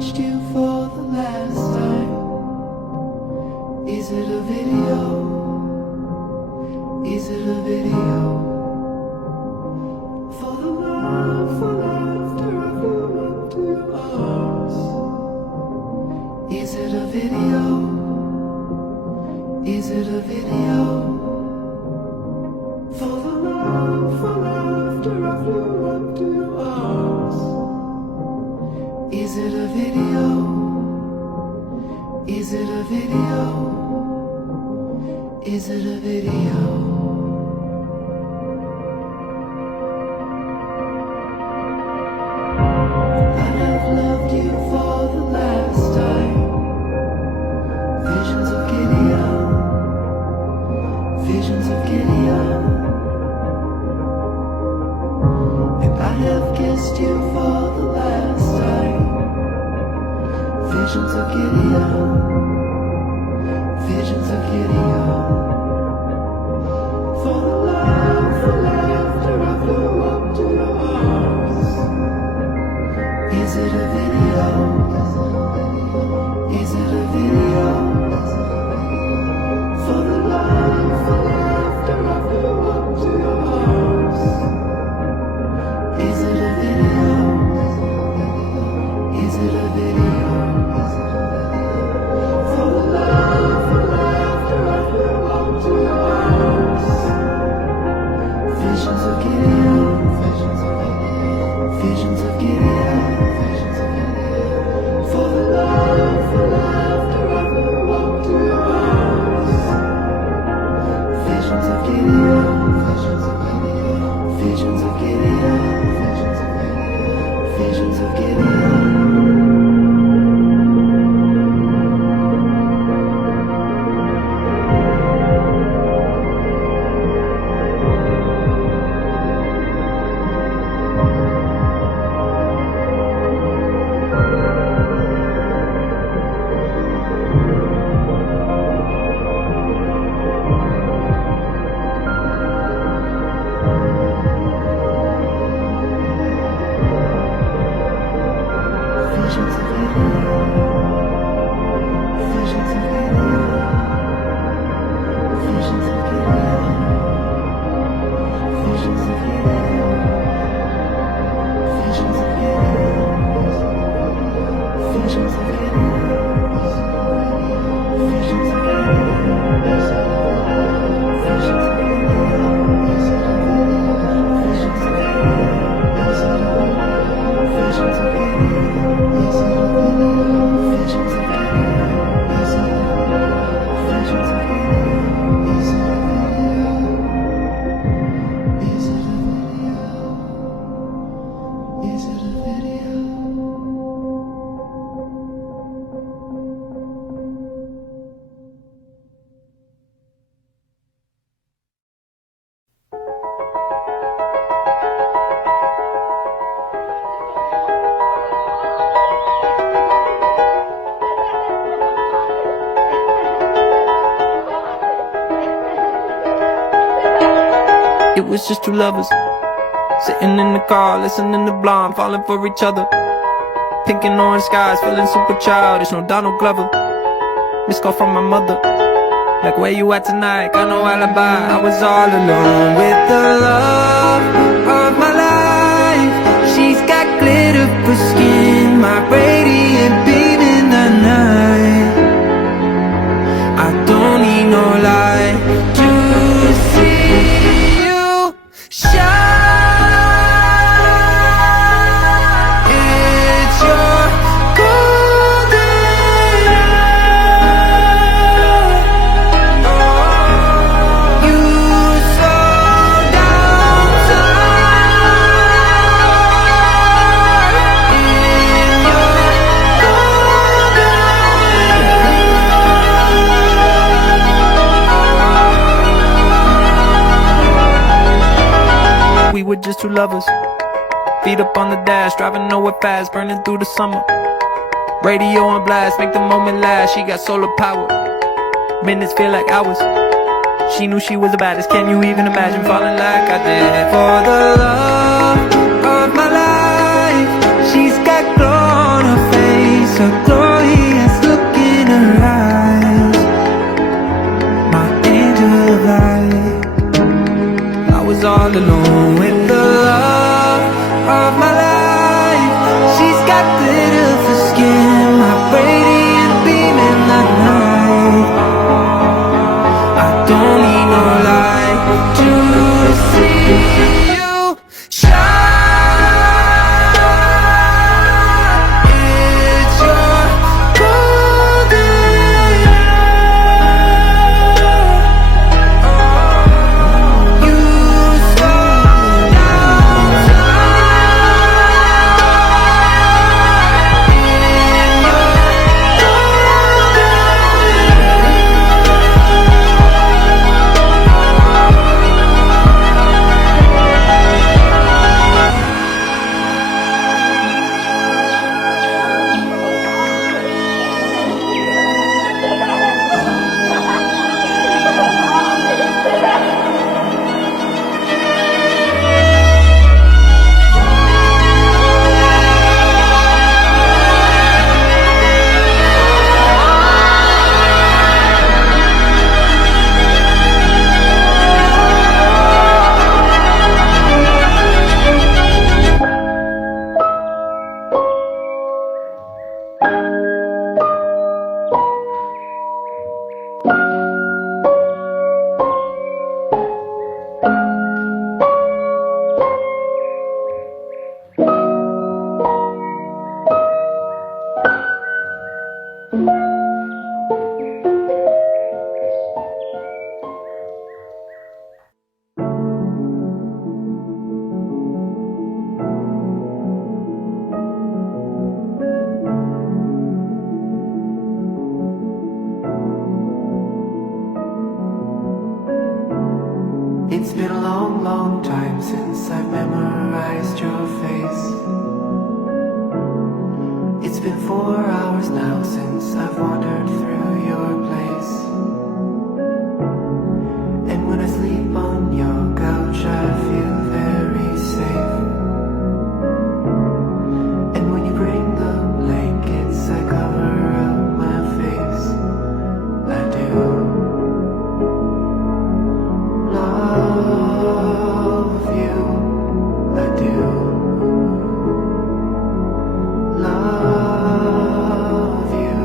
watched you for the last time? Is it a video? Is it a video? For the love, for laughter, I flew up to your arms. Is it a video? Is it a video? For the love, for laughter, I flew up to your arms. Is it a video? Is it a video? Is it a video? I have loved you for the last time. Visions of Gideon, visions of Gideon. And I have kissed you for the last time. Visions of Gideon, visions of Gideon. For the love, for laughter, I flew up to your arms. Is it a video? Is it a video? For the love, for laughter, I flew up to your arms. Is it a video? Is it a video? For the love, for laughter, I flew up to your arms. Visions of Gideon, visions of Gideon. For the love, for laughter, I flew up to your arms. Visions of Gideon, visions of Gideon, visions of Gideon. Visions of Gideon, visions of Gideon, visions of Gideon, visions of Gideon, visions of Gideon, visions of Gideon, visions of Gideon, visions of It was just two lovers sitting in the car, listening to Blonde, falling for each other. Pink and orange skies, feeling super childish. No Donald Glover. Missed call from my mother, like, where you at tonight? Got no alibi. I was all alone with the love of my life. She's got glitter for skin, my radiant beam in the night. I don't need no light to see you shine. It's your golden hour. Oh, you so downside in your golden hour. We were just two lovers, feet up on the dash, driving nowhere fast, burning through the summer. Radio on blast, make the moment last. She got solar power, minutes feel like hours. She knew she was the baddest. Can you even imagine falling like I did? For the love of my life, she's got glow on her face, It's been a long, long time since I've memorized your face. It's been 4 hours now since I've wandered through your place. And when I sleep on your couch I feel very safe. And when you bring the blankets I cover up my face. I do love you, I do love you.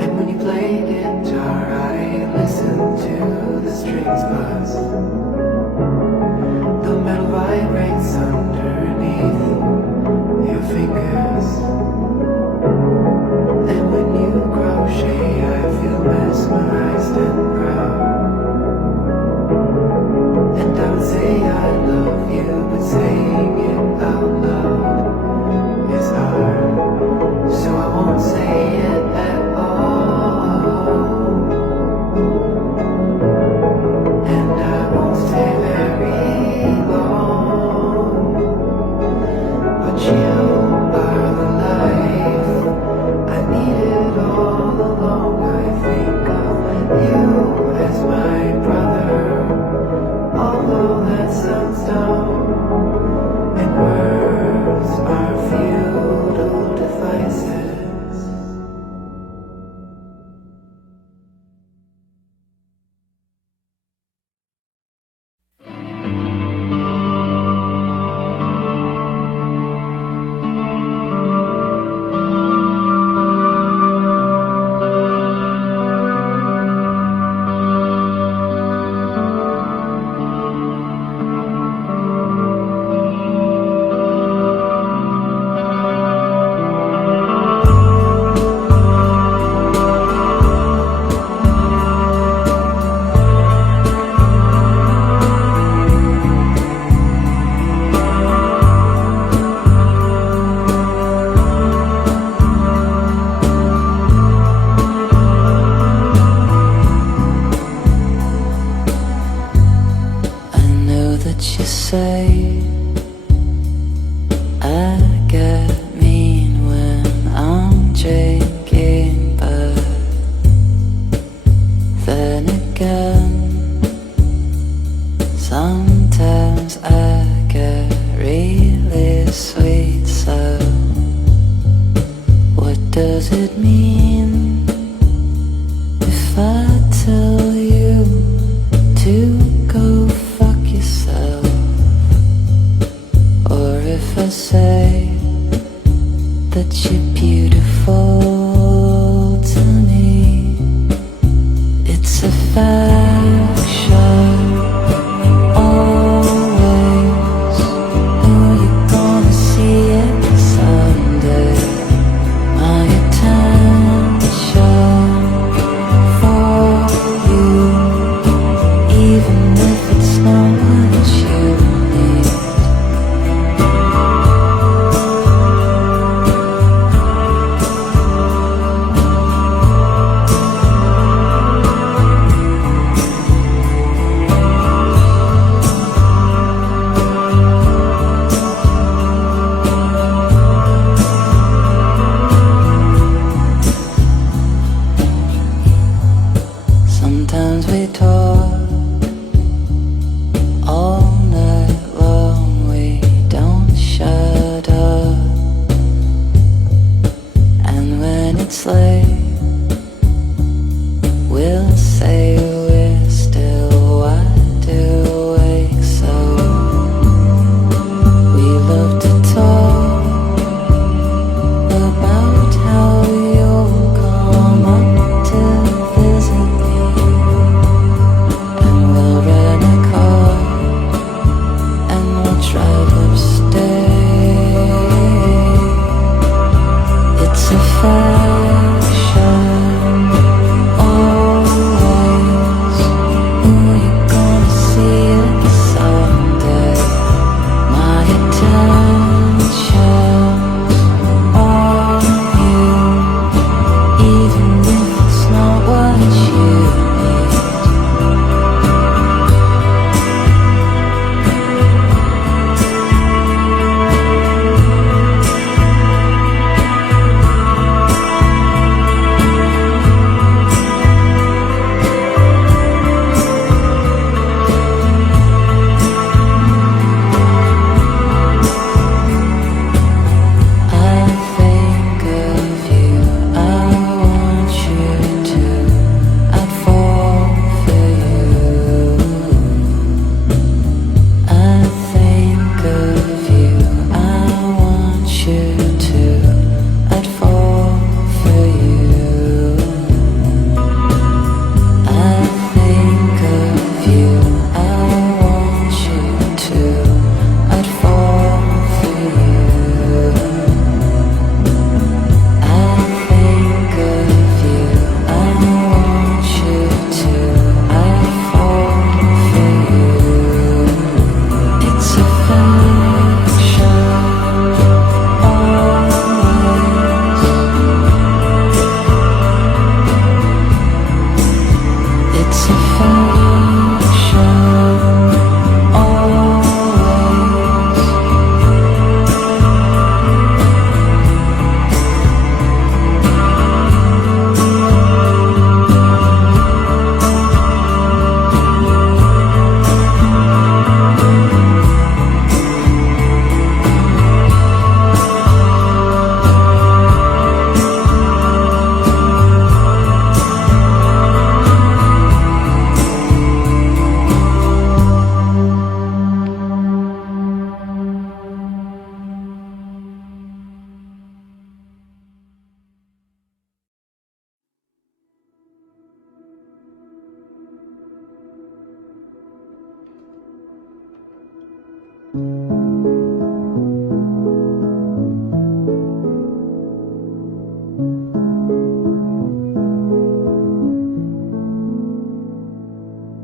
And when you play guitar I listen to the strings buzz. The metal vibrates underneath your fingers. And when you crochet I feel mesmerized and proud. And I would say I love you, but saying it out loud is hard. So I won't say it at all. And I won't stay very long. But you are the life I needed all along. I think of you as my brother, although that sounds dumb. And words are futile devices. I know that you say I get mean when I'm drinking, but then again, sometimes I get really sweet. So what does it mean if I tell you to go fuck yourself? Or if I say that you're beautiful to me? It's a faction, always. Know you're gonna see it someday. My attention for you, even if it's not what you need. Sometimes we talk all night long, we don't shut up. And when it's late, we'll say we're still wide awake. So we love to talk about how you're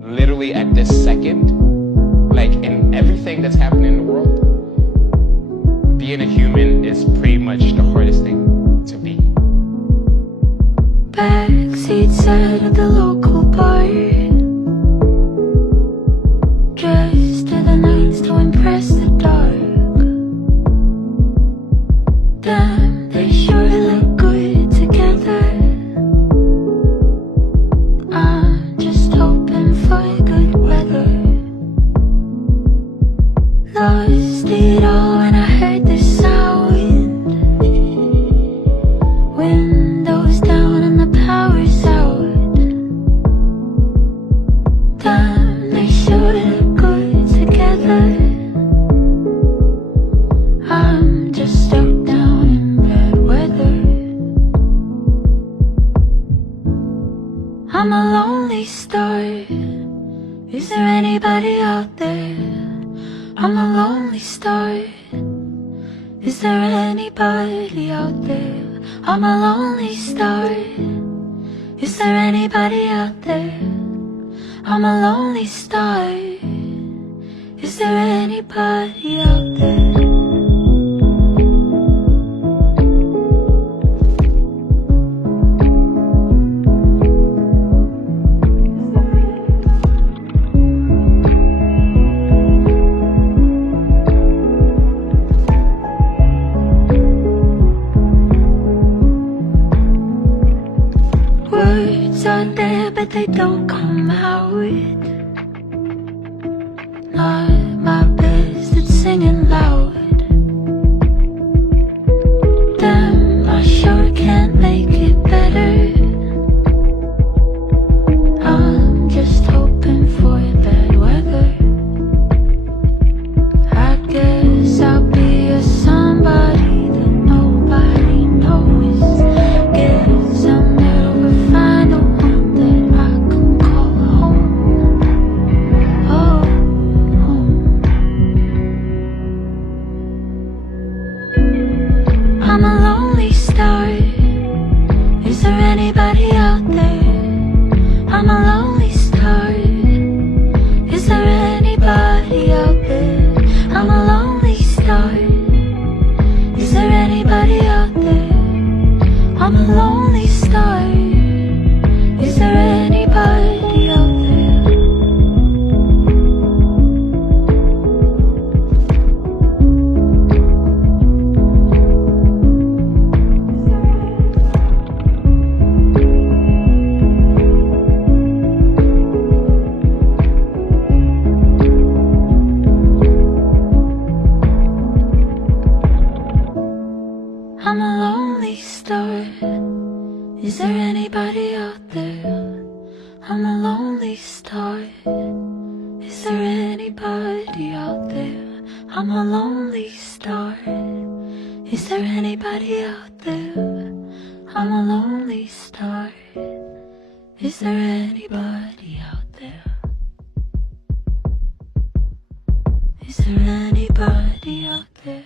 Literally at this second, like in everything that's happening in the world, being a human is pretty much the hardest thing to be. Backseat sat at the local bar, dressed to the nines to impress the dark. Damn, they sure look good together. I'm just hoping for good weather. Lost it all when I heard the sound. Windows down and the power's out. Damn, they sure look good together. I'm just stuck down in bad weather. I'm a lonely star. Is there anybody out there? I'm a lonely star. Is there anybody out there? I'm a lonely star. Is there anybody out there? I'm a lonely star. Is there anybody out there? Words are there, but they don't come out. Not my best at singing loud. Damn, I sure can't make it better. I'm just hoping for bad weather. I guess I'll be a somebody that nobody knows. Guess I'll never find the one that I can call home. Oh, home. I'm a lonely star. Is there anybody out there? I'm a lonely star. Is there anybody out there? I'm a lonely star. Is there anybody out there? I'm a lonely star. Is there anybody out there? I'm a lonely star. Is there anybody out there? Is there anybody out there?